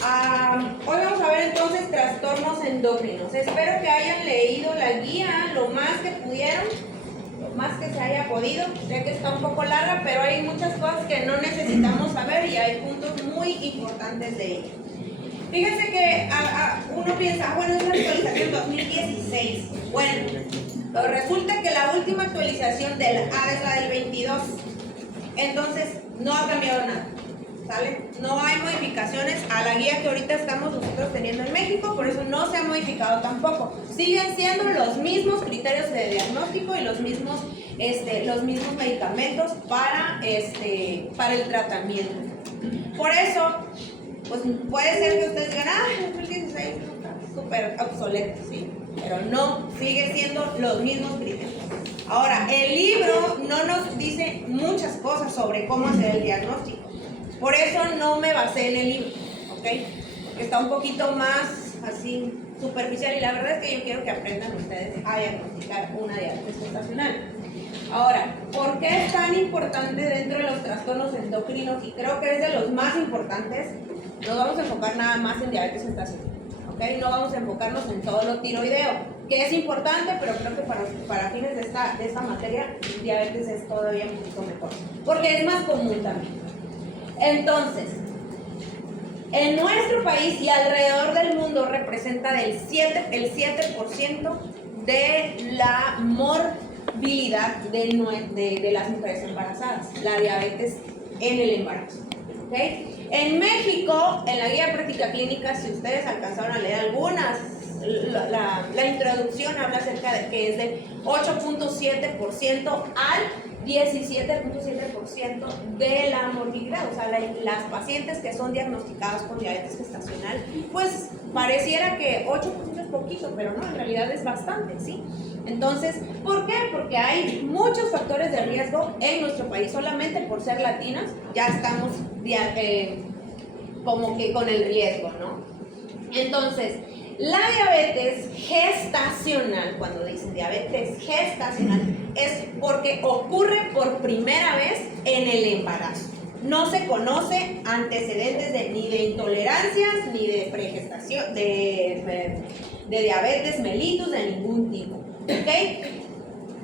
Hoy vamos a ver entonces trastornos endocrinos. Espero que hayan leído la guía lo más que pudieron, lo más que se haya podido. Sé que está un poco larga, pero hay muchas cosas que no necesitamos saber y hay puntos muy importantes de ella. Fíjense que uno piensa, bueno, es la actualización 2016. Bueno, pero resulta que la última actualización de la A es la del 22. Entonces, no ha cambiado nada. ¿Sale? No hay modificaciones a la guía que ahorita estamos nosotros teniendo en México, por eso no se ha modificado tampoco. Siguen siendo los mismos criterios de diagnóstico y los mismos medicamentos para el tratamiento. Por eso, pues puede ser que ustedes digan, 2016 está súper obsoleto, ¿sí? Pero no, sigue siendo los mismos criterios. Ahora, el libro no nos dice muchas cosas sobre cómo hacer el diagnóstico. Por eso no me basé en el libro, ¿ok? Porque está un poquito más así superficial y la verdad es que yo quiero que aprendan ustedes a diagnosticar una diabetes gestacional. Ahora, ¿por qué es tan importante dentro de los trastornos endocrinos? Y creo que es de los más importantes. Nos vamos a enfocar nada más en diabetes gestacional, ¿ok? No vamos a enfocarnos en todo lo tiroideo, que es importante, pero creo que para fines de esta materia, diabetes es todavía un poquito mejor, porque es más común también. Entonces, en nuestro país y alrededor del mundo representa el 7% de la morbilidad de las mujeres embarazadas, la diabetes en el embarazo. ¿Okay? En México, en la guía de práctica clínica, si ustedes alcanzaron a leer algunas, la introducción habla acerca de que es del 8.7% al 17.7% de la morbilidad, o sea, las pacientes que son diagnosticadas con diabetes gestacional, pues pareciera que 8% es poquito, pero no, en realidad es bastante, ¿sí? Entonces, ¿por qué? Porque hay muchos factores de riesgo en nuestro país, solamente por ser latinas ya estamos como que con el riesgo, ¿no? Entonces, la diabetes gestacional, cuando dicen diabetes gestacional, es porque ocurre por primera vez en el embarazo. No se conoce antecedentes ni de intolerancias, ni de pregestación, de diabetes mellitus de ningún tipo. ¿Okay?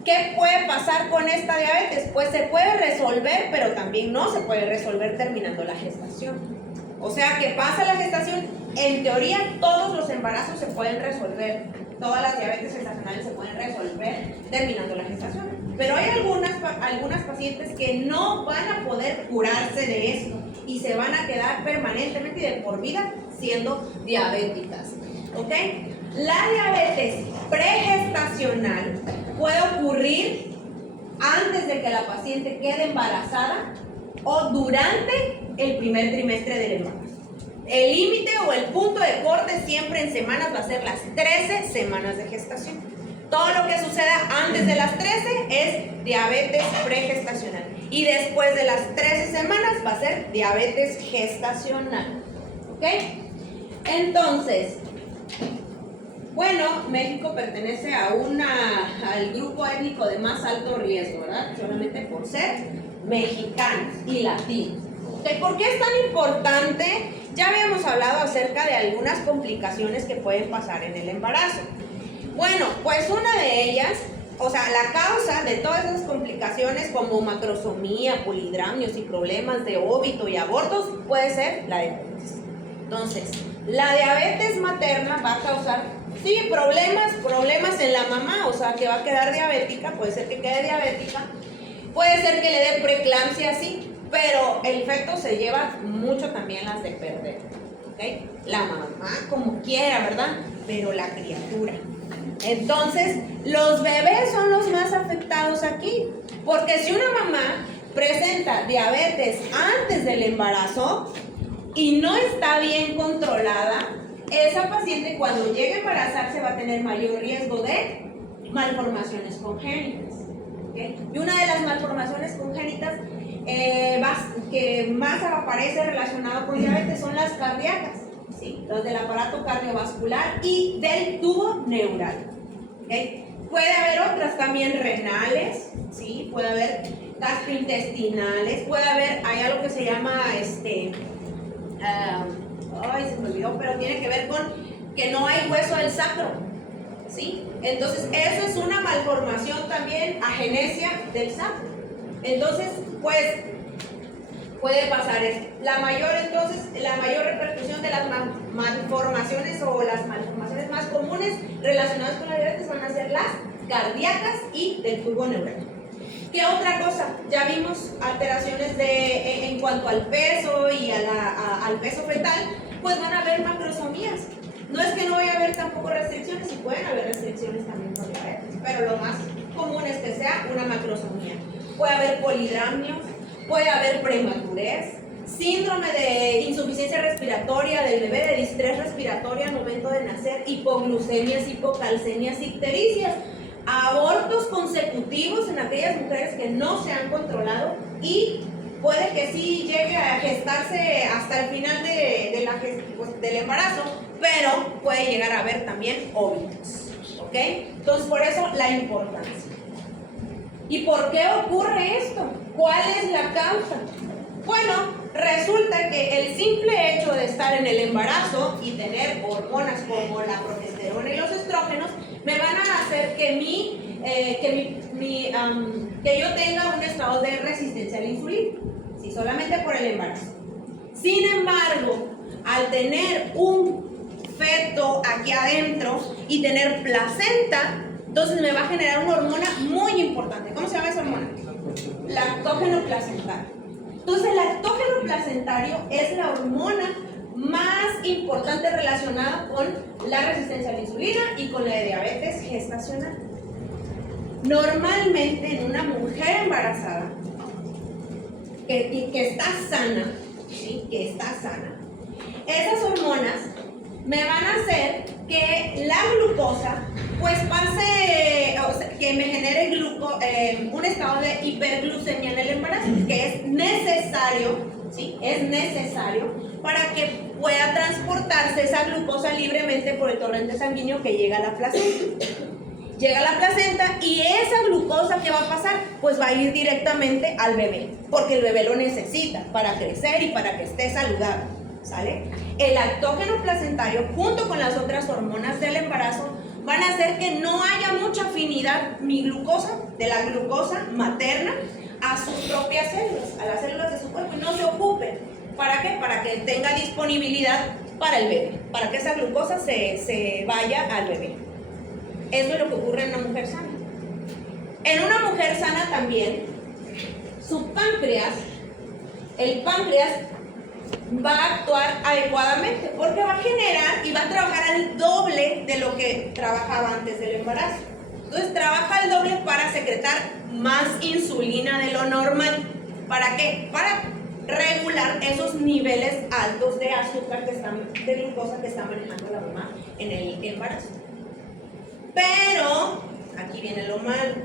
¿Qué puede pasar con esta diabetes? Pues se puede resolver, pero también no se puede resolver terminando la gestación. O sea, que pasa la gestación, en teoría todos los embarazos se pueden resolver, todas las diabetes gestacionales se pueden resolver terminando la gestación. Pero hay algunas pacientes que no van a poder curarse de esto y se van a quedar permanentemente y de por vida siendo diabéticas. ¿Ok? La diabetes pregestacional puede ocurrir antes de que la paciente quede embarazada o durante el primer trimestre del embarazo. El límite o el punto de corte siempre en semanas va a ser las 13 semanas de gestación. Todo lo que suceda antes de las 13 es diabetes pregestacional. Y después de las 13 semanas va a ser diabetes gestacional. ¿Ok? Entonces, bueno, México pertenece al grupo étnico de más alto riesgo, ¿verdad? Solamente por ser mexicanos y latinos. ¿Okay? ¿Por qué es tan importante? Ya habíamos hablado acerca de algunas complicaciones que pueden pasar en el embarazo. Bueno, pues una de ellas, o sea, la causa de todas esas complicaciones como macrosomía, polidramios y problemas de óbito y abortos puede ser la diabetes. Entonces, la diabetes materna va a causar, sí, problemas en la mamá, o sea, que va a quedar diabética, puede ser que quede diabética, puede ser que le dé preeclampsia, sí, pero el feto se lleva mucho también las de perder, ¿ok? La mamá como quiera, ¿verdad? Pero la criatura. Entonces, los bebés son los más afectados aquí, porque si una mamá presenta diabetes antes del embarazo y no está bien controlada, esa paciente cuando llegue a embarazarse va a tener mayor riesgo de malformaciones congénitas. ¿Okay? Y una de las malformaciones congénitas que más aparece relacionado con diabetes son las cardíacas, ¿sí? Los del aparato cardiovascular y del tubo neural. ¿Okay? Puede haber otras también renales, ¿sí? Puede haber gastrointestinales, hay algo que se llama se me que no hay hueso del sacro, ¿sí? Entonces, eso es una malformación también, agenesia del sacro. Entonces, pues, puede pasar esto. La mayor repercusión de las malformaciones o las malformaciones más comunes relacionadas con la diabetes van a ser las cardíacas y del tubo neural. ¿Qué otra cosa? Ya vimos alteraciones en cuanto al peso y al peso fetal, pues van a haber macrosomías. No es que no vaya a haber tampoco restricciones, sí pueden haber restricciones también con diabetes, pero lo más común es que sea una macrosomía. Puede haber polidramnios, puede haber prematurez, síndrome de insuficiencia respiratoria del bebé, de distrés respiratoria al momento de nacer, hipoglucemias, hipocalcemias, ictericias, abortos consecutivos en aquellas mujeres que no se han controlado y puede que sí llegue a gestarse hasta el final del embarazo, pero puede llegar a haber también óbitos, ¿ok? Entonces, por eso la importancia. ¿Y por qué ocurre esto? ¿Cuál es la causa? Bueno, resulta que el simple hecho de estar en el embarazo y tener hormonas como la progesterona y los estrógenos me van a hacer que yo tenga un estado de resistencia a la insulina, ¿sí? Solamente por el embarazo. Sin embargo, al tener un feto aquí adentro y tener placenta, entonces me va a generar una hormona muy importante. ¿Cómo se llama esa hormona? Lactógeno placentario. Entonces el lactógeno placentario es la hormona más importante relacionada con la resistencia a la insulina y con la de diabetes gestacional. Normalmente en una mujer embarazada que está sana, ¿sí? Que está sana, esas hormonas me van a hacer que la glucosa pues pase, o sea, que me genere un estado de hiperglucemia en el embarazo, que es necesario, ¿sí? Es necesario para que pueda transportarse esa glucosa libremente por el torrente sanguíneo que llega a la placenta. Llega a la placenta y esa glucosa, ¿qué va a pasar? Pues va a ir directamente al bebé, porque el bebé lo necesita para crecer y para que esté saludable, ¿sale? El lactógeno placentario, junto con las otras hormonas del embarazo, van a hacer que no haya mucha afinidad mi glucosa, de la glucosa materna, a sus propias células, a las células de su cuerpo, y no se ocupen. ¿Para qué? Para que tenga disponibilidad para el bebé, para que esa glucosa se vaya al bebé. Eso es lo que ocurre en una mujer sana. En una mujer sana también, su páncreas, el páncreas va a actuar adecuadamente porque va a generar y va a trabajar al doble de lo que trabajaba antes del embarazo. Entonces trabaja al doble para secretar más insulina de lo normal. ¿Para qué? Para regular esos niveles altos de azúcar de glucosa que está manejando la mamá en el embarazo. Pero, aquí viene lo malo,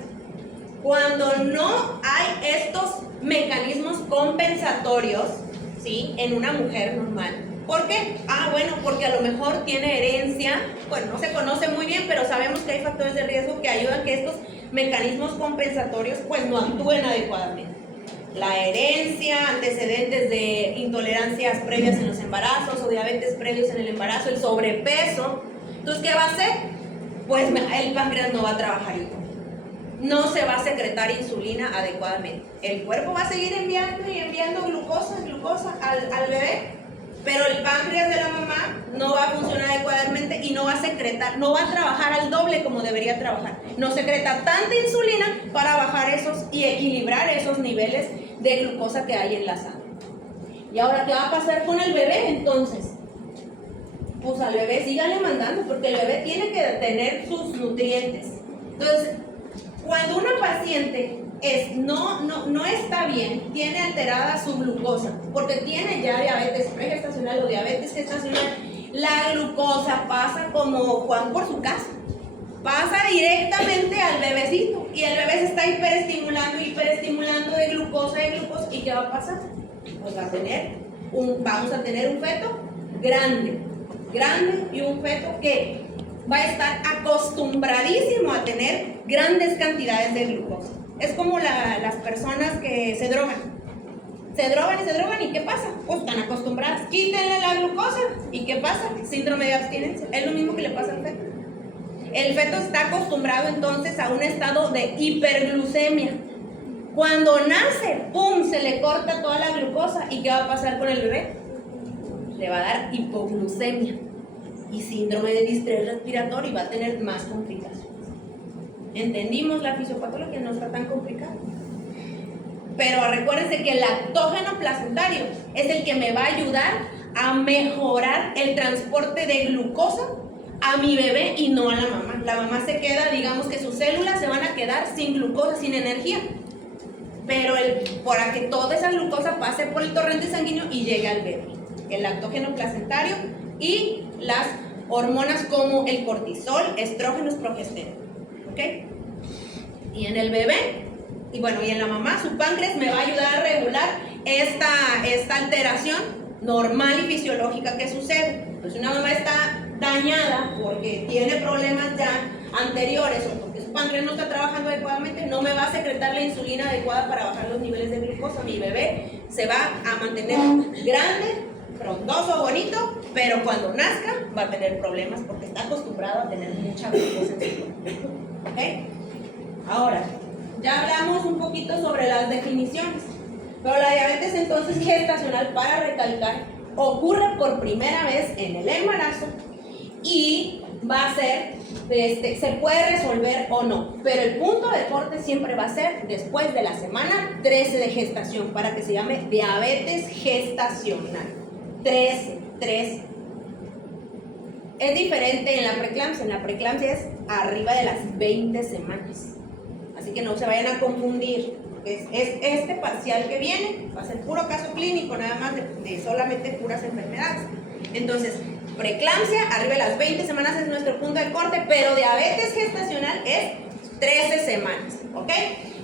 cuando no hay estos mecanismos compensatorios, ¿sí? En una mujer normal. ¿Por qué? Bueno, porque a lo mejor tiene herencia, bueno, no se conoce muy bien, pero sabemos que hay factores de riesgo que ayudan a que estos mecanismos compensatorios pues no actúen adecuadamente. La herencia, antecedentes de intolerancias previas en los embarazos o diabetes previos en el embarazo, el sobrepeso. Entonces, ¿qué va a hacer? Pues el páncreas no va a trabajar igual. No se va a secretar insulina adecuadamente. El cuerpo va a seguir enviando y enviando glucosa al bebé, pero el páncreas de la mamá no va a funcionar adecuadamente y no va a secretar, no va a trabajar al doble como debería trabajar. No secreta tanta insulina para bajar esos y equilibrar esos niveles de glucosa que hay en la sangre. ¿Y ahora qué va a pasar con el bebé entonces? Pues al bebé síganle mandando, porque el bebé tiene que tener sus nutrientes. Entonces, cuando una paciente no está bien, tiene alterada su glucosa, porque tiene ya diabetes pregestacional o diabetes gestacional, la glucosa pasa como Juan por su casa, pasa directamente al bebecito, y el bebé se está hiperestimulando de glucosa, ¿y qué va a pasar? Pues vamos a tener un feto grande y un feto que va a estar acostumbradísimo a tener grandes cantidades de glucosa. Es como las personas que se drogan. se drogan, ¿y qué pasa? Pues están acostumbradas. Quítenle la glucosa, ¿y qué pasa? Síndrome de abstinencia. Es lo mismo que le pasa al feto. El feto está acostumbrado entonces a un estado de hiperglucemia. Cuando nace, ¡pum!, se le corta toda la glucosa. ¿Y qué va a pasar con el bebé? Le va a dar hipoglucemia y síndrome de distrés respiratorio y va a tener más complicaciones. ¿Entendimos la fisiopatología? No está tan complicada. Pero recuérdense que el lactógeno placentario es el que me va a ayudar a mejorar el transporte de glucosa a mi bebé y no a la mamá. La mamá se queda, digamos que sus células se van a quedar sin glucosa, sin energía. Pero para que toda esa glucosa pase por el torrente sanguíneo y llegue al bebé. El lactógeno placentario y las hormonas como el cortisol, estrógenos, progesterona. ¿Ok? Y en el bebé, y en la mamá, su páncreas me va a ayudar a regular esta alteración normal y fisiológica que sucede. Entonces, una mamá está dañada porque tiene problemas ya anteriores o porque su páncreas no está trabajando adecuadamente, no me va a secretar la insulina adecuada para bajar los niveles de glucosa. Mi bebé se va a mantener grande, frondoso, bonito, pero cuando nazca va a tener problemas porque está acostumbrado a tener mucha glucosa en su cuerpo. ¿Ok? Ahora, ya hablamos un poquito sobre las definiciones, pero la diabetes entonces gestacional, para recalcar, ocurre por primera vez en el embarazo y va a ser, se puede resolver o no, pero el punto de corte siempre va a ser después de la semana 13 de gestación, para que se llame diabetes gestacional. 13. Es diferente en la preeclampsia. En la preeclampsia es arriba de las 20 semanas. Así que no se vayan a confundir. Es este parcial que viene, va a ser puro caso clínico, nada más de solamente puras enfermedades. Entonces, preeclampsia, arriba de las 20 semanas es nuestro punto de corte, pero diabetes gestacional es 13 semanas. ¿Ok?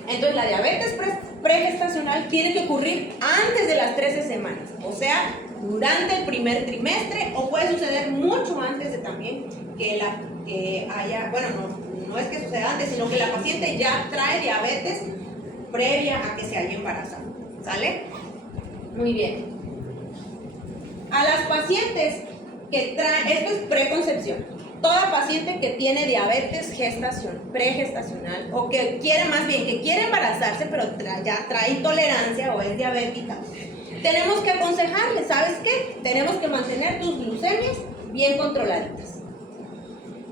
Entonces, la diabetes pregestacional tiene que ocurrir antes de las 13 semanas. O sea, durante el primer trimestre, o puede suceder mucho antes de también que haya, no es que suceda antes, sino que la paciente ya trae diabetes previa a que se haya embarazado. ¿Sale? Muy bien. A las pacientes que traen, esto es preconcepción, toda paciente que tiene diabetes pregestacional, o que quiere embarazarse, pero ya trae intolerancia o es diabética, tenemos que aconsejarle, ¿sabes qué? Tenemos que mantener tus glucemias bien controladitas.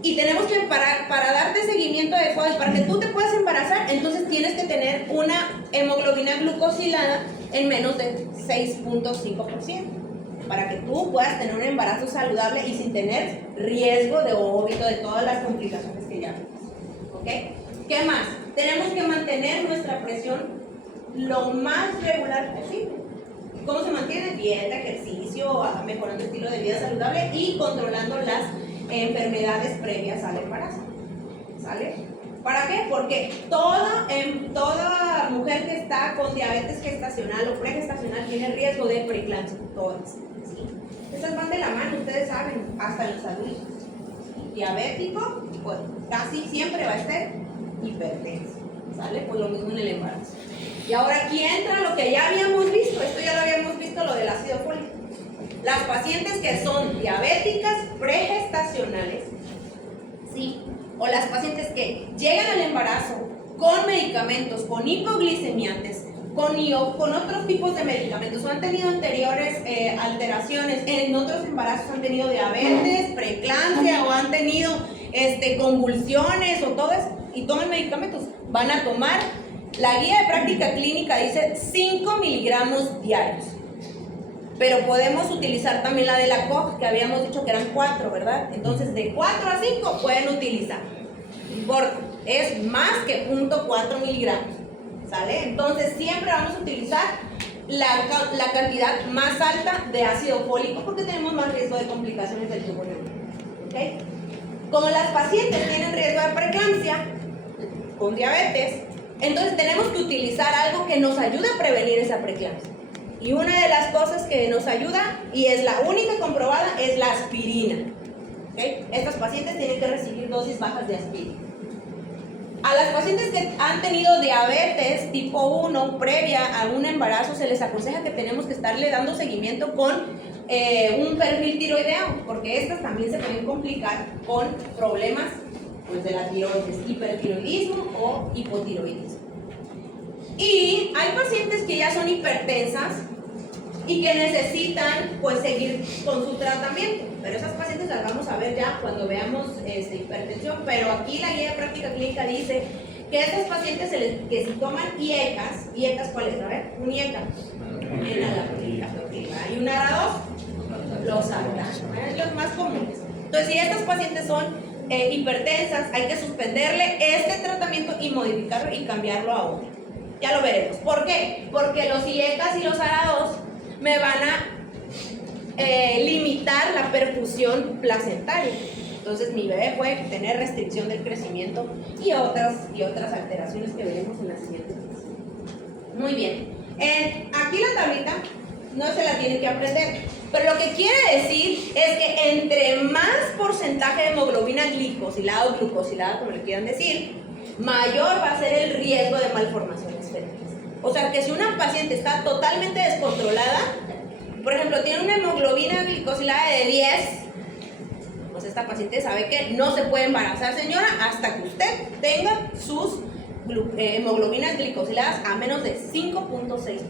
Y tenemos que, para darte seguimiento adecuado y para que tú te puedas embarazar, entonces tienes que tener una hemoglobina glucosilada en menos de 6.5%, para que tú puedas tener un embarazo saludable y sin tener riesgo de óbito, de todas las complicaciones que ya vimos. ¿Ok? ¿Qué más? Tenemos que mantener nuestra presión lo más regular posible. ¿Cómo se mantiene? Dieta, ejercicio, mejorando el estilo de vida saludable y controlando las enfermedades previas al embarazo. ¿Sale? ¿Para qué? Porque toda mujer que está con diabetes gestacional o pregestacional tiene riesgo de preeclampsia. Todas. ¿Sí? Estas van de la mano, ustedes saben, hasta los adultos. Diabético, pues casi siempre va a estar hipertenso. ¿Sale? Pues lo mismo en el embarazo. Y ahora aquí entra lo que ya habíamos visto, esto ya lo habíamos visto, lo del ácido fólico. Las pacientes que son diabéticas pregestacionales, ¿sí? O las pacientes que llegan al embarazo con medicamentos, con hipoglicemiantes, con otros tipos de medicamentos, o han tenido anteriores alteraciones en otros embarazos, han tenido diabetes, preeclampsia, o han tenido convulsiones o todo eso, y toman medicamentos, van a tomar, la guía de práctica clínica dice 5 miligramos diarios. Pero podemos utilizar también la de la COG, que habíamos dicho que eran 4, ¿verdad? Entonces, de 4 a 5 pueden utilizar. No importa, es más que 0.4 miligramos. ¿Sale? Entonces, siempre vamos a utilizar la cantidad más alta de ácido fólico porque tenemos más riesgo de complicaciones del tubo neuronal. ¿Ok? Como las pacientes tienen riesgo de preeclampsia con diabetes, entonces tenemos que utilizar algo que nos ayude a prevenir esa preeclampsia. Y una de las cosas que nos ayuda, y es la única comprobada, es la aspirina. ¿Okay? Estas pacientes tienen que recibir dosis bajas de aspirina. A las pacientes que han tenido diabetes tipo 1 previa a un embarazo, se les aconseja que tenemos que estarle dando seguimiento con un perfil tiroideo, porque estas también se pueden complicar con problemas pues, de la tiroides, hipertiroidismo o hipotiroidismo. Y hay pacientes que ya son hipertensas y que necesitan pues seguir con su tratamiento, pero esas pacientes las vamos a ver ya cuando veamos hipertensión, pero aquí la guía de práctica clínica dice que a estos pacientes que si toman IECAS, ¿cuál es? A ver, un IECA, y un ARA2, los ARA, los más comunes. Entonces, si estos pacientes son hipertensas, hay que suspenderle este tratamiento y modificarlo y cambiarlo a otro. Ya lo veremos. ¿Por qué? Porque los IECAS y los ARA2 me van a limitar la perfusión placentaria. Entonces mi bebé puede tener restricción del crecimiento y otras alteraciones que veremos en la siguiente clase. Muy bien. Aquí la tablita no se la tienen que aprender, pero lo que quiere decir es que entre más porcentaje de hemoglobina glicosilada o glucosilada, como le quieran decir, mayor va a ser el riesgo de malformaciones fetales. O sea que si una paciente está totalmente descontrolada, por ejemplo, tiene una hemoglobina glicosilada de 10, pues esta paciente sabe que no se puede embarazar, señora, hasta que usted tenga sus hemoglobinas glicosiladas a menos de 5.6%.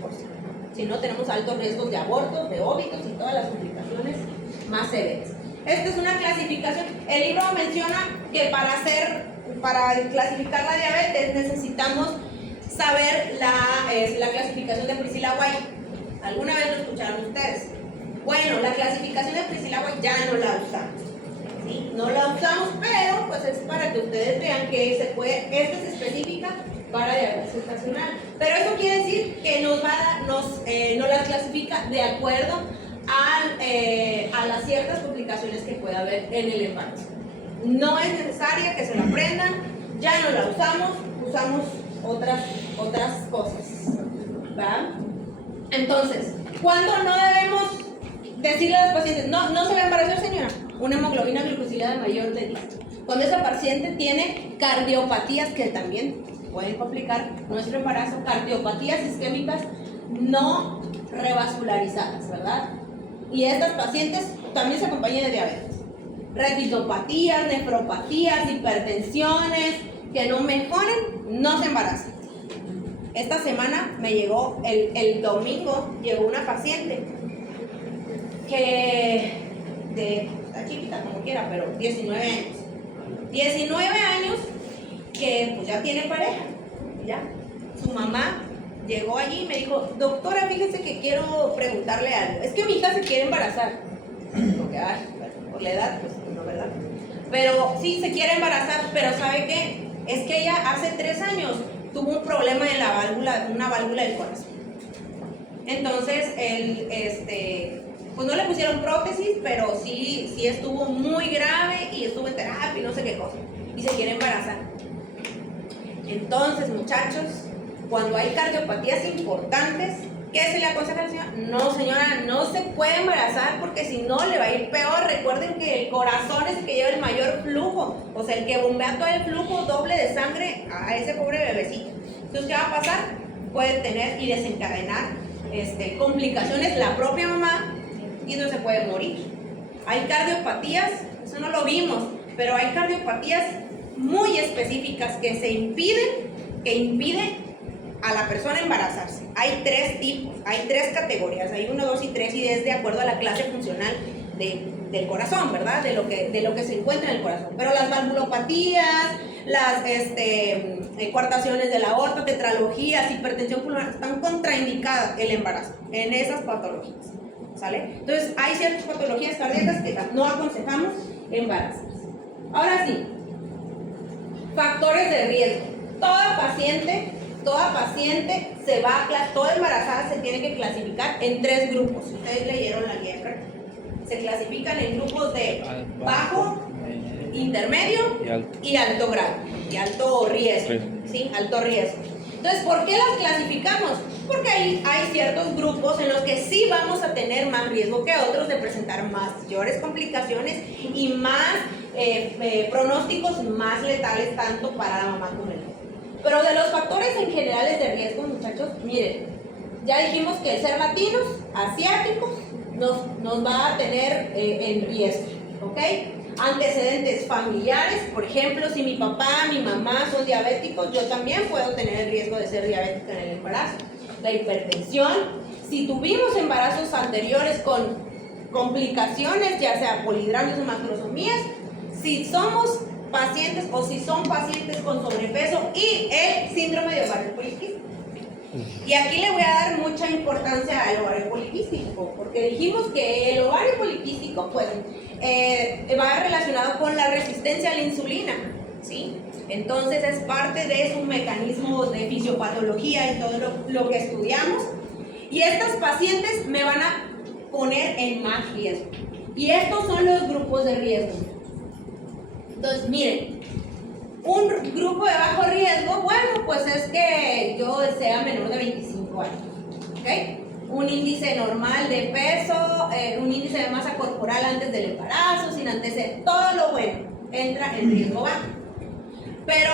Si no, tenemos altos riesgos de abortos, de óbitos y todas las complicaciones más severas. Esta es una clasificación. El libro menciona que para clasificar la diabetes necesitamos saber la clasificación de Priscilla White. ¿Alguna vez lo escucharon ustedes? Bueno, la clasificación de Priscilla White ya no la usamos. ¿Sí? No la usamos, pero pues es para que ustedes vean que esta es específica para diabetes gestacional. Pero eso quiere decir que nos la clasifica de acuerdo a las ciertas complicaciones que puede haber en el embarazo. No es necesaria que se la aprendan, ya no la usamos otras cosas. ¿Va? Entonces, ¿cuándo no debemos decirle a los pacientes, no se va a embarazar, señora? Una hemoglobina glicosilada mayor de 10. Cuando esa paciente tiene cardiopatías que también pueden complicar nuestro embarazo, cardiopatías isquémicas no revascularizadas, ¿verdad? Y estas pacientes también se acompañan de diabetes. Retinopatías, nefropatías, hipertensiones que no mejoren, no se embarazan. Esta semana me llegó, el domingo, llegó una paciente que está chiquita como quiera, pero 19 años. 19 años que pues ya tiene pareja, ¿ya? Su mamá llegó allí y me dijo, doctora, fíjese que quiero preguntarle algo. Es que mi hija se quiere embarazar. Porque, por la edad, pues no, ¿verdad? Pero sí, se quiere embarazar, pero ¿sabe qué? Es que ella hace 3 años tuvo un problema en una válvula del corazón. Entonces, pues no le pusieron prótesis, pero sí estuvo muy grave y estuvo en terapia y no sé qué cosa. Y se quiere embarazar. Entonces, muchachos, cuando hay cardiopatías importantes, ¿qué se le aconseja a la señora? No, señora, no se puede embarazar porque si no le va a ir peor. Recuerden que el corazón es el que lleva el mayor flujo, o sea, el que bombea todo el flujo doble de sangre a ese pobre bebecito. Entonces, ¿qué va a pasar? Puede tener y desencadenar complicaciones la propia mamá y no se puede morir. Hay cardiopatías, eso no lo vimos, pero hay cardiopatías muy específicas que impiden a la persona embarazarse. Hay 3 tipos, hay 3 categorías, hay 1, 2 y 3 y es de acuerdo a la clase funcional del corazón, ¿verdad? De lo que se encuentra en el corazón. Pero las valvulopatías, las coartaciones de la aorta, tetralogías, hipertensión pulmonar, están contraindicadas el embarazo en esas patologías, ¿sale? Entonces hay ciertas patologías cardíacas que no aconsejamos embarazarse. Ahora sí, factores de riesgo. Toda paciente toda embarazada se tiene que clasificar en 3 grupos. Ustedes leyeron la guía de práctica. Se clasifican en grupos de bajo, intermedio y alto grado, y alto riesgo, ¿sí? Alto riesgo. Entonces, ¿por qué las clasificamos? Porque hay ciertos grupos en los que sí vamos a tener más riesgo que otros de presentar mayores complicaciones y más pronósticos más letales tanto para la mamá como el bebé. Pero de los factores en generales de riesgo, muchachos, miren, ya dijimos que el ser latinos, asiáticos, nos va a tener en riesgo, ¿ok? Antecedentes familiares, por ejemplo, si mi papá, mi mamá son diabéticos, yo también puedo tener el riesgo de ser diabética en el embarazo. La hipertensión, si tuvimos embarazos anteriores con complicaciones, ya sea polidramios o macrosomías, si somos pacientes o si son pacientes con sobrepeso y el síndrome de ovario poliquístico. Y aquí le voy a dar mucha importancia al ovario poliquístico, porque dijimos que el ovario poliquístico pues, va relacionado con la resistencia a la insulina, ¿sí? Entonces es parte de su mecanismo de fisiopatología y todo lo que estudiamos. Y estas pacientes me van a poner en más riesgo. Y estos son los grupos de riesgo. Entonces, miren, un grupo de bajo riesgo, bueno, pues es que yo sea menor de 25 años, ¿ok? Un índice normal de peso, un índice de masa corporal antes del embarazo, sin antecedentes, todo lo bueno entra en riesgo bajo. Pero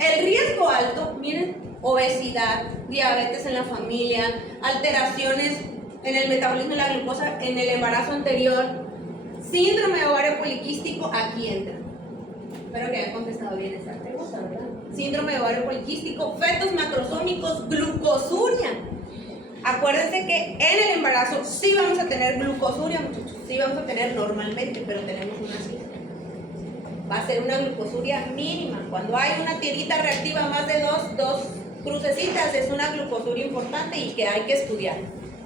el riesgo alto, miren, obesidad, diabetes en la familia, alteraciones en el metabolismo de la glucosa en el embarazo anterior, síndrome de ovario poliquístico, aquí entra. Espero que haya contestado bien esta pregunta, ¿verdad? Síndrome de ovario poliquístico, fetos macrosómicos, glucosuria. Acuérdense que en el embarazo sí vamos a tener glucosuria, muchachos, sí vamos a tener normalmente, pero tenemos una cifra. Va a ser una glucosuria mínima. Cuando hay una tirita reactiva más de dos crucecitas, es una glucosuria importante y que hay que estudiar,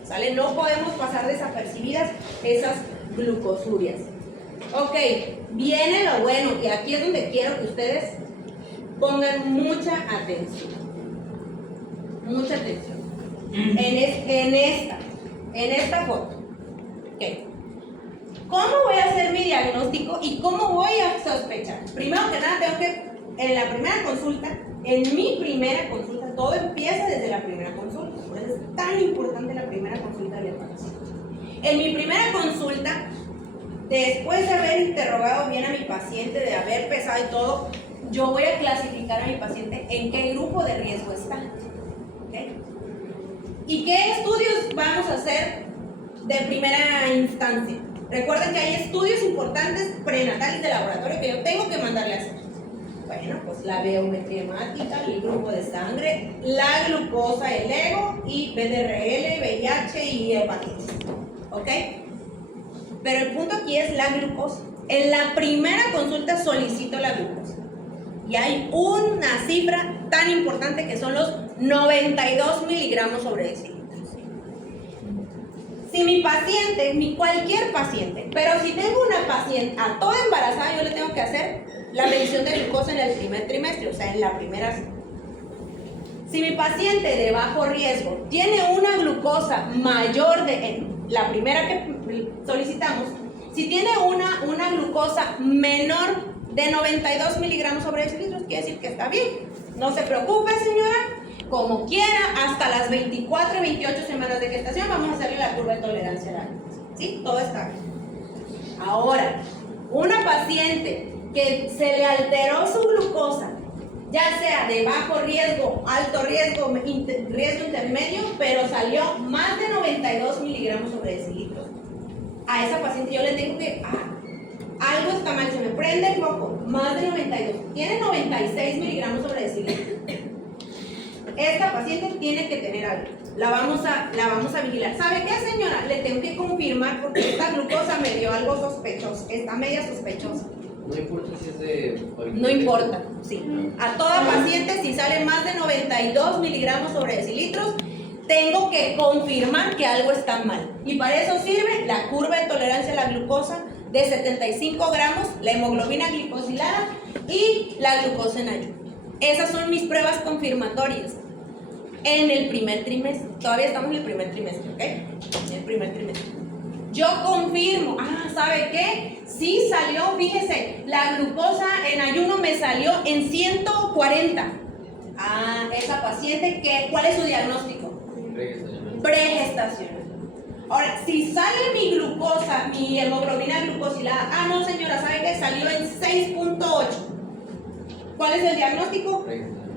¿sale? No podemos pasar desapercibidas esas glucosurias. Ok, viene lo bueno y aquí es donde quiero que ustedes pongan mucha atención. Mucha atención. En esta foto. Okay. ¿Cómo voy a hacer mi diagnóstico y cómo voy a sospechar? Primero que nada, tengo que, en la primera consulta, en mi primera consulta, todo empieza desde la primera consulta. Por eso es tan importante la primera consulta del embarazo. En mi primera consulta, después de haber interrogado bien a mi paciente, de haber pesado y todo, yo voy a clasificar a mi paciente en qué grupo de riesgo está. ¿Okay? ¿Y qué estudios vamos a hacer de primera instancia? Recuerden que hay estudios importantes prenatales de laboratorio que yo tengo que mandarle a hacer. Bueno, pues la biometría hemática, el grupo de sangre, la glucosa, el ego, y VDRL, VIH y hepatitis. ¿Ok? Pero el punto aquí es la glucosa. En la primera consulta solicito la glucosa. Y hay una cifra tan importante que son los 92 miligramos sobre decilitros. Si mi paciente, cualquier paciente, pero si tengo una paciente a toda embarazada, yo le tengo que hacer la medición de glucosa en el primer trimestre, o sea, en la primera. Si mi paciente de bajo riesgo tiene una glucosa mayor de la primera que solicitamos, si tiene una glucosa menor de 92 miligramos sobre decilitros, quiere decir que está bien. No se preocupe, señora. Como quiera, hasta las 24 y 28 semanas de gestación vamos a hacerle la curva de tolerancia a la glucosa. ¿Sí? Todo está bien. Ahora, una paciente que se le alteró su glucosa, ya sea de bajo riesgo, alto riesgo, riesgo intermedio, pero salió más de 92 miligramos sobre decilitros, a esa paciente yo le tengo que... algo está mal, se me prende el foco, más de 92, tiene 96 miligramos sobre decilitros. Esta paciente tiene que tener algo, la vamos a vigilar. ¿Sabe qué, señora? Le tengo que confirmar porque esta glucosa me dio algo sospechoso, está media sospechosa. No importa si es de... No importa, sí. A toda paciente, si sale más de 92 miligramos sobre decilitros, tengo que confirmar que algo está mal. Y para eso sirve la curva de tolerancia a la glucosa de 75 gramos, la hemoglobina glicosilada y la glucosa en ayuno. Esas son mis pruebas confirmatorias en el primer trimestre. Todavía estamos en el primer trimestre, ¿ok? En el primer trimestre. Yo confirmo, ¿sabe qué? Sí salió, fíjese, la glucosa en ayuno me salió en 140. Esa paciente, ¿cuál es su diagnóstico? Pregestacional. Ahora, si sale mi glucosa, mi hemoglobina glucosilada, no señora, ¿sabe qué? Salió en 6.8. ¿Cuál es el diagnóstico?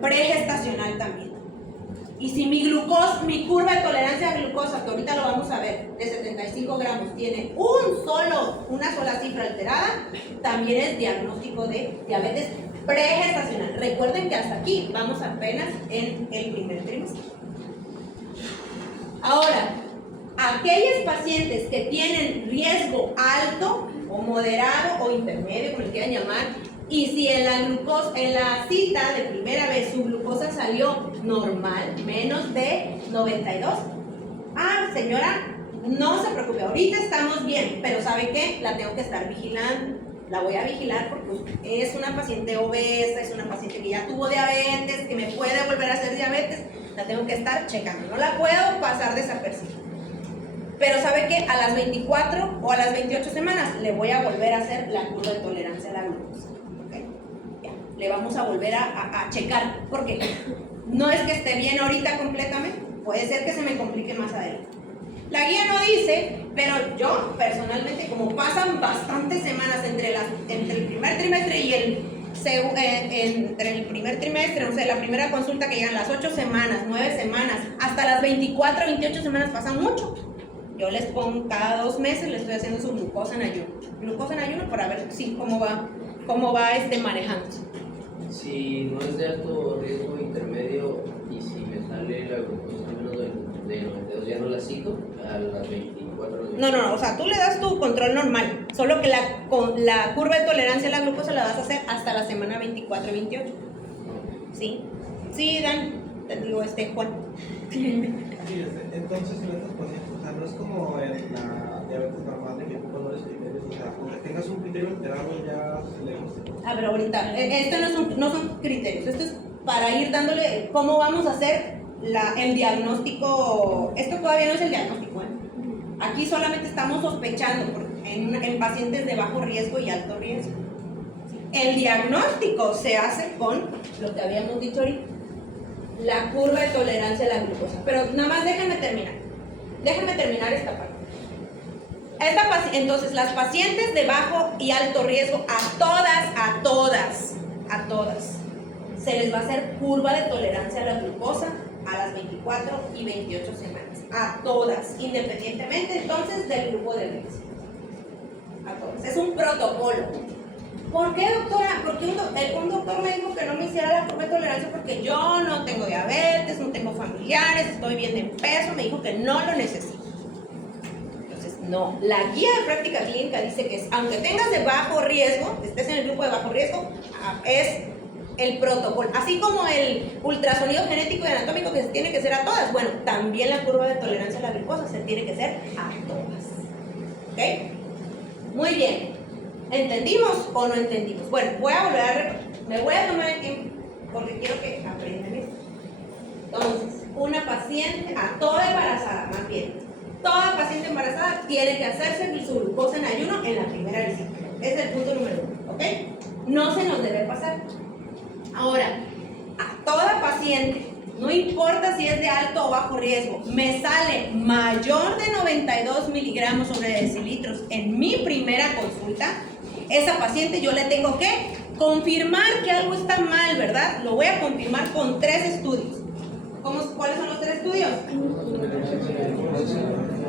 Pregestacional también. Y si mi curva de tolerancia a glucosa, que ahorita lo vamos a ver, de 75 gramos, tiene una sola cifra alterada, también es diagnóstico de diabetes pregestacional. Recuerden que hasta aquí vamos apenas en el primer trimestre. Ahora, aquellas pacientes que tienen riesgo alto o moderado o intermedio, como le quieran llamar, y si en la cita de primera vez su glucosa salió normal, menos de 92, señora, no se preocupe, ahorita estamos bien, pero ¿sabe qué? La tengo que estar vigilando. La voy a vigilar porque es una paciente obesa, es una paciente que ya tuvo diabetes, que me puede volver a hacer diabetes, la tengo que estar checando, no la puedo pasar desapercibida. Pero ¿sabe qué? A las 24 o a las 28 semanas le voy a volver a hacer la curva de tolerancia a la glucosa. ¿Okay? Ya, le vamos a volver a checar, porque no es que esté bien ahorita completamente, puede ser que se me complique más adelante. La guía no dice, pero yo personalmente, como pasan bastantes semanas entre el primer trimestre y entre el primer trimestre, no sé, la primera consulta que llegan las 8 semanas, 9 semanas, hasta las 24, 28 semanas pasan mucho. Yo les pongo cada 2 meses, les estoy haciendo su glucosa en ayuno. Glucosa en ayuno para ver cómo va manejándose. Si no es de alto riesgo intermedio y si me sale la glucosa menos de 92, ya no la sigo a las 24 horas. No, o sea, tú le das tu control normal, solo que la curva de tolerancia a la glucosa la vas a hacer hasta la semana 24 y 28. ¿Sí? Sí, Dan, te digo, Juan. Sí, entonces en estos pacientes, o sea, no es como en la diabetes normal de que tú conoces criterios, o sea, aunque tengas un criterio alterado ya se le gusta. Pero ahorita, esto no son criterios, esto es para ir dándole cómo vamos a hacer el diagnóstico. Esto todavía no es el diagnóstico, ¿eh? Aquí solamente estamos sospechando en pacientes de bajo riesgo y alto riesgo. El diagnóstico se hace con lo que habíamos dicho ahorita, la curva de tolerancia a la glucosa. Pero nada más déjenme terminar esta parte. Entonces, las pacientes de bajo y alto riesgo, a todas, se les va a hacer curva de tolerancia a la glucosa a las 24 y 28 semanas. A todas, independientemente entonces del grupo de riesgo. A todas. Es un protocolo. ¿Por qué, doctora? Porque un doctor me dijo que no me hiciera la curva de tolerancia porque yo no tengo diabetes, no tengo familiares, estoy bien en peso, me dijo que no lo necesito. Entonces, no. La guía de práctica clínica dice que aunque tengas de bajo riesgo, estés en el grupo de bajo riesgo, es el protocolo. Así como el ultrasonido genético y anatómico que se tiene que hacer a todas, bueno, también la curva de tolerancia a la glucosa se tiene que hacer a todas. ¿Ok? Muy bien. ¿Entendimos o no entendimos? Bueno, voy a volver a repetir. Me voy a tomar el tiempo porque quiero que aprendan esto. Entonces, una paciente, a toda embarazada, más bien, toda paciente embarazada tiene que hacerse su glucosa en ayuno en la primera visita. Ese es el punto número 1, ¿ok? No se nos debe pasar. Ahora, a toda paciente, no importa si es de alto o bajo riesgo, me sale mayor de 92 miligramos sobre decilitros en mi primera consulta, esa paciente yo le tengo que confirmar que algo está mal, ¿verdad? Lo voy a confirmar con 3 estudios. ¿Cuáles son los 3 estudios?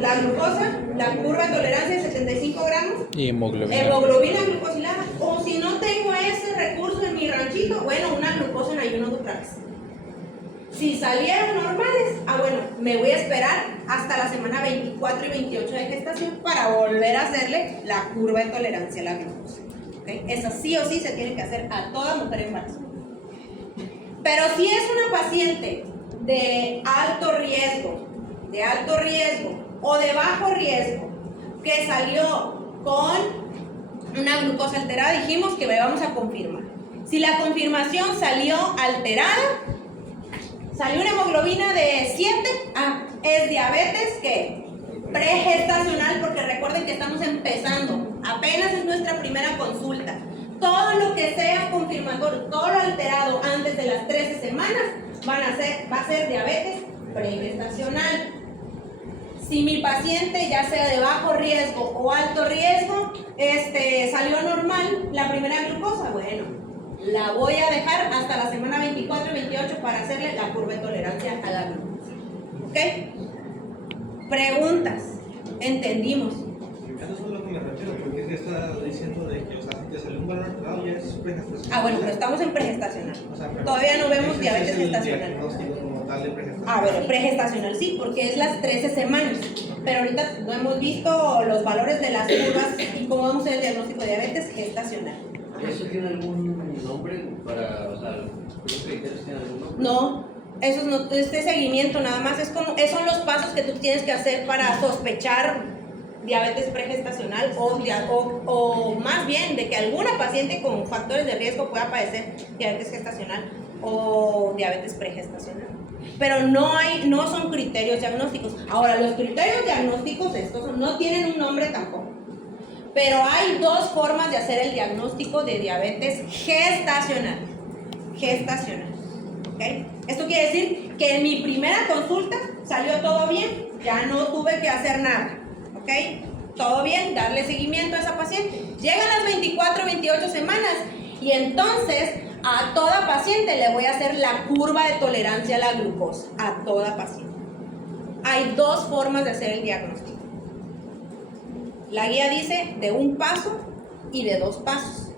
La glucosa, la curva de tolerancia de 75 gramos y hemoglobina glucosilada, o si no tengo ese recurso en mi ranchito, bueno, una glucosa en ayuno de otra vez. Si salieron normales, bueno, me voy a esperar hasta la semana 24 y 28 de gestación para volver a hacerle la curva de tolerancia a la glucosa. ¿Okay? Esa sí o sí se tiene que hacer a toda mujer embarazada. Pero si es una paciente de alto riesgo o de bajo riesgo que salió con una glucosa alterada, dijimos que vamos a confirmar. Si la confirmación salió alterada, salió una hemoglobina de 7, es diabetes ¿qué? Pregestacional, porque recuerden que estamos empezando, apenas es nuestra primera consulta. Todo lo que sea confirmatorio, todo lo alterado antes de las 13 semanas va a ser diabetes pregestacional. Si mi paciente, ya sea de bajo riesgo o alto riesgo, salió normal la primera glucosa, bueno, La voy a dejar hasta la semana 24 y 28 para hacerle la curva de tolerancia a la glucosa. ¿Ok? Preguntas. Entendimos. Eso es lo que me refiero, porque es que está diciendo de que, o sea, si te sale un valor alterado ya es pregestacional. Ah, bueno, pero estamos en pregestacional. O sea, pero Todavía no vemos ese diabetes es el gestacional. diagnóstico como tal de pregestacional. Ah, bueno, pregestacional sí, porque es las 13 semanas. Pero ahorita no hemos visto los valores de las curvas y cómo vamos a hacer el diagnóstico de diabetes gestacional. Ajá. ¿Eso tiene algún nombre para, o sea, los criterios tienen algún nombre? No, eso es no, este seguimiento nada más es como, esos son los pasos que tú tienes que hacer para sospechar diabetes pregestacional o más bien de que alguna paciente con factores de riesgo pueda padecer diabetes gestacional o diabetes pregestacional. Pero no son criterios diagnósticos. Ahora, los criterios diagnósticos estos no tienen un nombre tampoco. Pero hay dos formas de hacer el diagnóstico de diabetes gestacional. Gestacional. ¿Okay? Esto quiere decir que en mi primera consulta salió todo bien, ya no tuve que hacer nada. ¿Ok? Todo bien, darle seguimiento a esa paciente. Llegan las 24, 28 semanas y entonces a toda paciente le voy a hacer la curva de tolerancia a la glucosa. A toda paciente. Hay dos formas de hacer el diagnóstico. La guía dice de un paso y de dos pasos.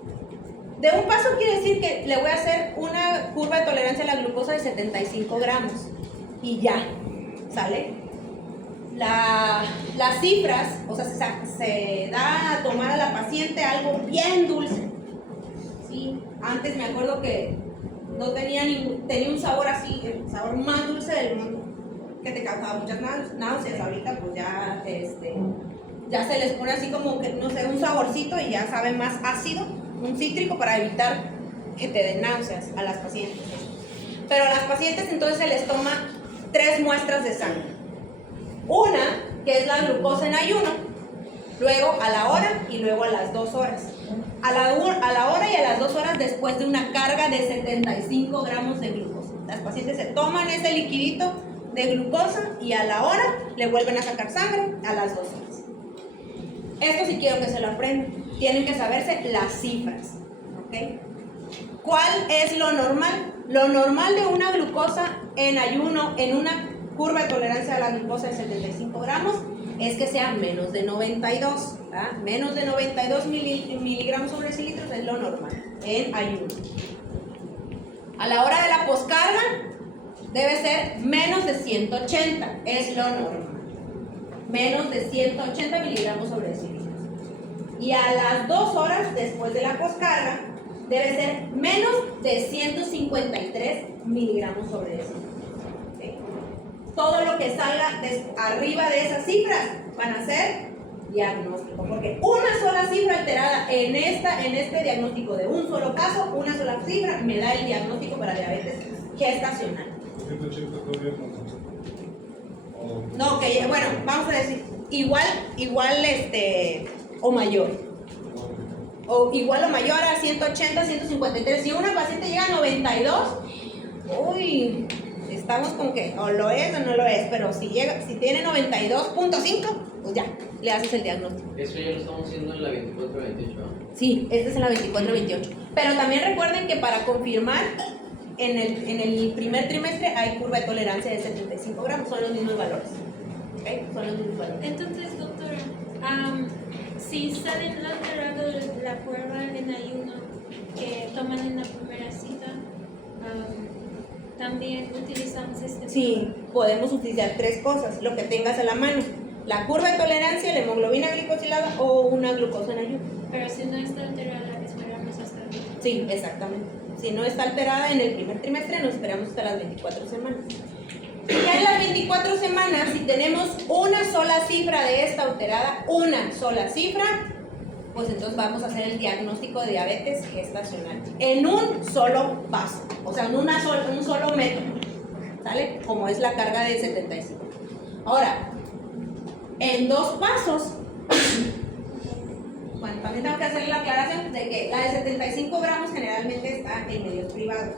De un paso quiere decir que le voy a hacer una curva de tolerancia a la glucosa de 75 gramos. Y ya, ¿sale? Las cifras, o sea, se da a tomar a la paciente algo bien dulce. ¿Sí? Antes me acuerdo que no tenía un sabor así, el sabor más dulce del mundo, que te causaba muchas náuseas. Ahorita pues ya, ya se les pone así como que, no sé, un saborcito y ya sabe más ácido, un cítrico para evitar que te den náuseas a las pacientes. Pero a las pacientes entonces se les toma 3 muestras de sangre. Una, que es la glucosa en ayuno, luego a la hora y luego a las 2 horas. A la hora y a las 2 horas después de una carga de 75 gramos de glucosa. Las pacientes se toman ese liquidito de glucosa y a la hora le vuelven a sacar sangre a las 2 horas. Esto sí quiero que se lo aprendan. Tienen que saberse las cifras. ¿Okay? ¿Cuál es lo normal? Lo normal de una glucosa en ayuno, en una curva de tolerancia a la glucosa de 75 gramos, es que sea menos de 92. ¿Verdad? Menos de 92 miligramos sobre decilitros es lo normal en ayuno. A la hora de la poscarga debe ser menos de 180, es lo normal. Menos de 180 miligramos sobre decilitros. Y a las 2 horas después de la poscarga debe ser menos de 153 miligramos sobre decilitros. ¿Okay? Todo lo que salga arriba de esas cifras van a ser diagnóstico, porque una sola cifra alterada en este diagnóstico de un solo caso, una sola cifra me da el diagnóstico para diabetes gestacional. No, que bueno, vamos a decir igual o mayor. O igual o mayor a 180, 153. Si una paciente llega a 92, uy, estamos con que o lo es o no lo es, pero si tiene 92.5, pues ya, le haces el diagnóstico. Eso ya lo estamos haciendo en la 24-28, ¿no? Sí, este es en la 24-28. Pero también recuerden que para confirmar, en el primer trimestre hay curva de tolerancia de 75 gramos, son los mismos valores. ¿Okay? Son los mismos valores. Entonces, doctora, si sale alterado la curva en ayuno que toman en la primera cita, también utilizamos este. Sí, podemos utilizar 3 cosas, lo que tengas a la mano. La curva de tolerancia, la hemoglobina glicosilada o una glucosa en ayuno. Pero si no está alterada, esperamos hasta el. Sí, exactamente. Si no está alterada en el primer trimestre, nos esperamos hasta las 24 semanas. Ya en las 24 semanas, si tenemos una sola cifra de esta alterada, una sola cifra, pues entonces vamos a hacer el diagnóstico de diabetes gestacional en un solo paso, o sea, en un solo método, ¿sale? Como es la carga de 75. Ahora, en 2 pasos, bueno, también tengo que hacer la aclaración de que la de 75 gramos generalmente está en medios privados.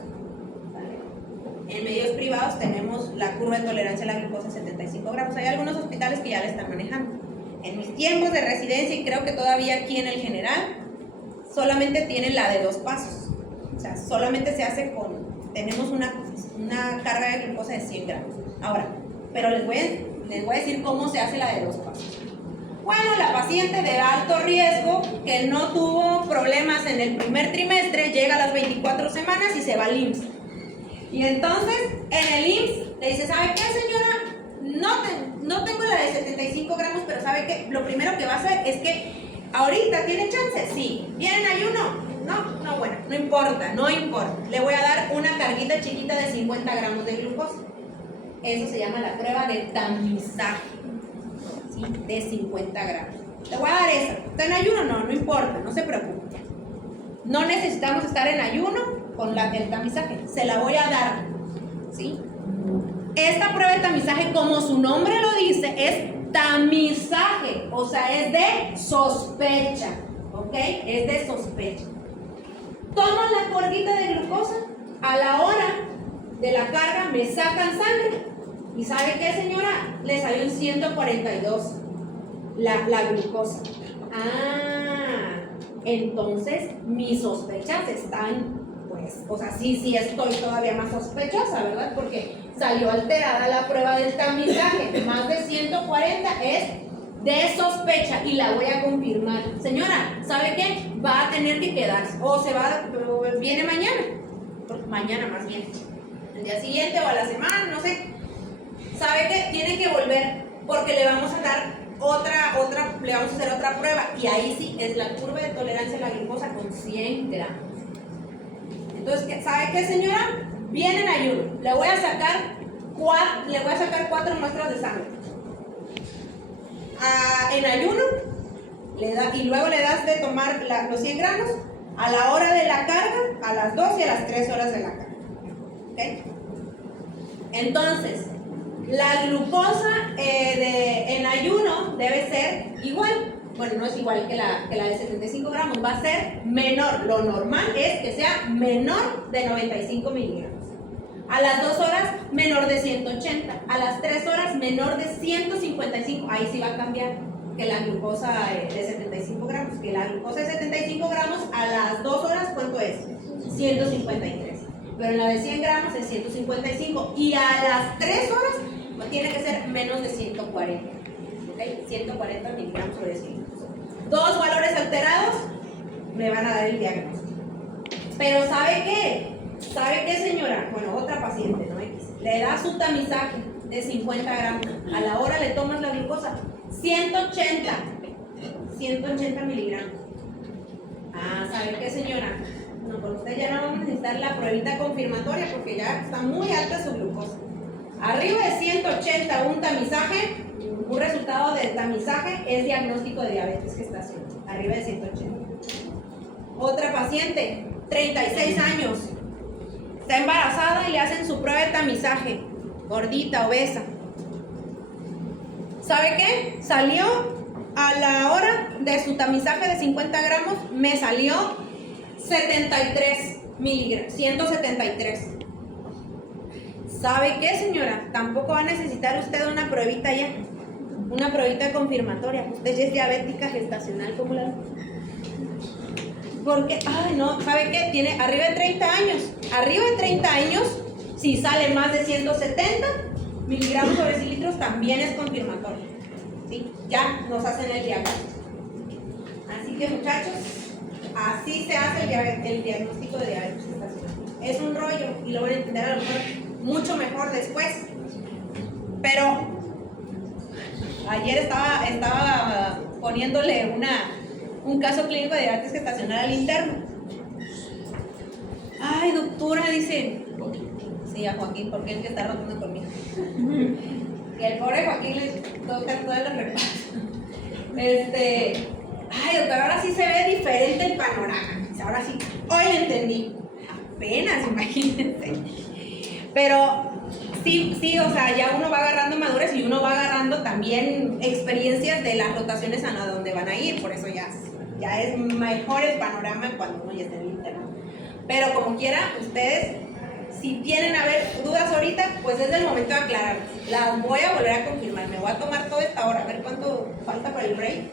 En medios privados tenemos la curva de tolerancia a la glucosa de 75 gramos. Hay algunos hospitales que ya la están manejando. En mis tiempos de residencia, y creo que todavía aquí en el general, solamente tienen la de 2 pasos. O sea, solamente se hace tenemos una carga de glucosa de 100 gramos. Ahora, pero les voy a decir cómo se hace la de 2 pasos. Bueno, la paciente de alto riesgo que no tuvo problemas en el primer trimestre llega a las 24 semanas y se va al IMSS. Y entonces, en el IMSS le dice, ¿sabe qué, señora? No tengo la de 75 gramos, pero ¿sabe qué? Lo primero que va a hacer es que ahorita tiene chance. Sí. ¿Viene en ayuno? No, bueno, no importa. Le voy a dar una carguita chiquita de 50 gramos de glucosa. Eso se llama la prueba de tamizaje. ¿Sí? De 50 gramos. Le voy a dar esa. ¿Está en ayuno? No importa, no se preocupe. No necesitamos estar en ayuno con el tamizaje. Se la voy a dar. ¿Sí? Esta prueba de tamizaje, como su nombre lo dice, es tamizaje. O sea, es de sospecha. ¿Ok? Es de sospecha. Toman la carguita de glucosa. A la hora de la carga me sacan sangre. ¿Y sabe qué, señora? Le salió en 142 la glucosa. Entonces mis sospechas están, pues, o sea, sí estoy todavía más sospechosa, ¿verdad? Porque salió alterada la prueba del tamizaje. Más de 140 es de sospecha y la voy a confirmar. Señora, ¿sabe qué? Va a tener que quedarse. O viene mañana más bien. El día siguiente o a la semana, no sé. ¿Sabe qué? Tiene que volver porque le vamos a dar le vamos a hacer otra prueba y ahí sí es la curva de tolerancia a la glucosa con 100 gramos. Entonces, ¿sabe qué, señora? Viene en ayuno. Le voy a sacar 4 muestras de sangre. En ayuno y luego le das de tomar los 100 gramos a la hora de la carga, a las 2 y a las 3 horas de la carga. ¿Ok? Entonces, la glucosa en ayuno debe ser igual. Bueno, no es igual que la de 75 gramos, va a ser menor. Lo normal es que sea menor de 95 miligramos. A las 2 horas, menor de 180. A las 3 horas, menor de 155. Ahí sí va a cambiar que la glucosa de 75 gramos. Que la glucosa de 75 gramos a las 2 horas, ¿cuánto es? 153. Pero en la de 100 gramos es 155. Y a las 3 horas, tiene que ser menos de 140. ¿Ok? 140 miligramos sobre 100. 2 valores alterados me van a dar el diagnóstico. Pero ¿sabe qué? ¿Sabe qué, señora? Bueno, otra paciente, ¿no? Le da su tamizaje de 50 gramos. A la hora le tomas la glucosa. 180 miligramos. ¿Sabe qué, señora? No, con usted ya no vamos a necesitar la pruebita confirmatoria porque ya está muy alta su glucosa. Arriba de 180 un resultado del tamizaje es diagnóstico de diabetes gestacional. Arriba de 180. Otra paciente, 36 años, está embarazada y le hacen su prueba de tamizaje, gordita, obesa. ¿Sabe qué? Salió a la hora de su tamizaje de 50 gramos, me salió 73 miligramos, 173. ¿Sabe qué, señora? Tampoco va a necesitar usted una pruebita ya, una pruebita confirmatoria. Usted ya es diabética gestacional, ¿cómo la ve? Porque, no, ¿sabe qué? Tiene arriba de 30 años. Arriba de 30 años, si sale más de 170 miligramos sobre cilindros, también es confirmatorio. ¿Sí? Ya nos hacen el diagnóstico. Así que, muchachos, así se hace el diagnóstico de diabetes gestacional. Es un rollo y lo van a entender a lo mejor mucho mejor después. Pero ayer estaba poniéndole un caso clínico de diabetes gestacional al interno. Ay, doctora, dice. Sí, a Joaquín, porque es el que está rotando conmigo. Y al pobre Joaquín le toca todas las repasos. Ay, doctora, ahora sí se ve diferente el panorama. Ahora sí, hoy lo entendí. Apenas, imagínense. Pero sí, o sea, ya uno va agarrando madurez y uno va agarrando también experiencias de las rotaciones a donde van a ir. Por eso ya es mejor el panorama cuando uno ya está en el interno. Pero como quiera, ustedes, si tienen dudas ahorita, pues es el momento de aclarar. Las voy a volver a confirmar. Me voy a tomar toda esta hora, a ver cuánto falta para el break.